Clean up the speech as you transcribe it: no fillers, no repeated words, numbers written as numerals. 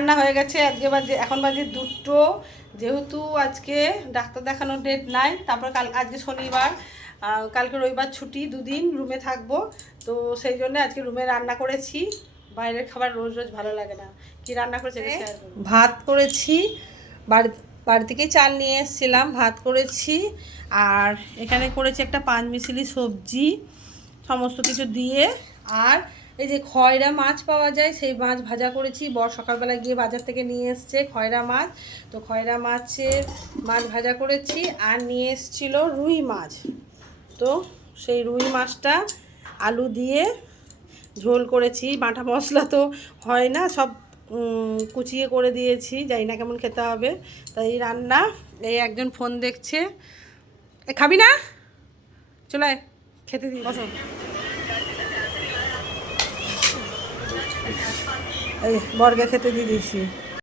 রান্না হয়ে গেছে। এখন বাজে 2টো, যেহেতু আজকে ডাক্তার দেখানোর ডেট নাই। তারপর আজকে শনিবার, কালকে রবিবার ছুটি, 2 দিন রুমে থাকবো। তো সেই জন্য আজকে রুমে রান্না করেছি। বাইরের খাবার রোজ রোজ ভালো লাগে না। কি রান্না করেছি? ভাত করেছি, বাড়ি থেকেই চাল নিয়ে এসেছিলাম, ভাত করেছি। আর এখানে করেছি একটা পাঁচমিশালি সবজি সমস্ত কিছু দিয়ে। আর এই যে খয়রা মাছ পাওয়া যায়, সেই মাছ ভাজা করেছি। বর সকালবেলা গিয়ে বাজার থেকে নিয়ে এসছে খয়রা মাছ। তো খয়রা মাছ ভাজা করেছি। আর নিয়ে এসছিল রুই মাছ। তো সেই রুই মাছটা আলু দিয়ে ঝোল করেছি। বাটা মশলা তো হয় না, সব কুচিয়ে করে দিয়েছি, জানি না কেমন খেতে হবে। তাই এই রান্না। এই একজন ফোন দেখছে। খাবি না? চলে খেতে দিই, বসো। এই বর্গে খেতে দিয়ে দিয়েছি।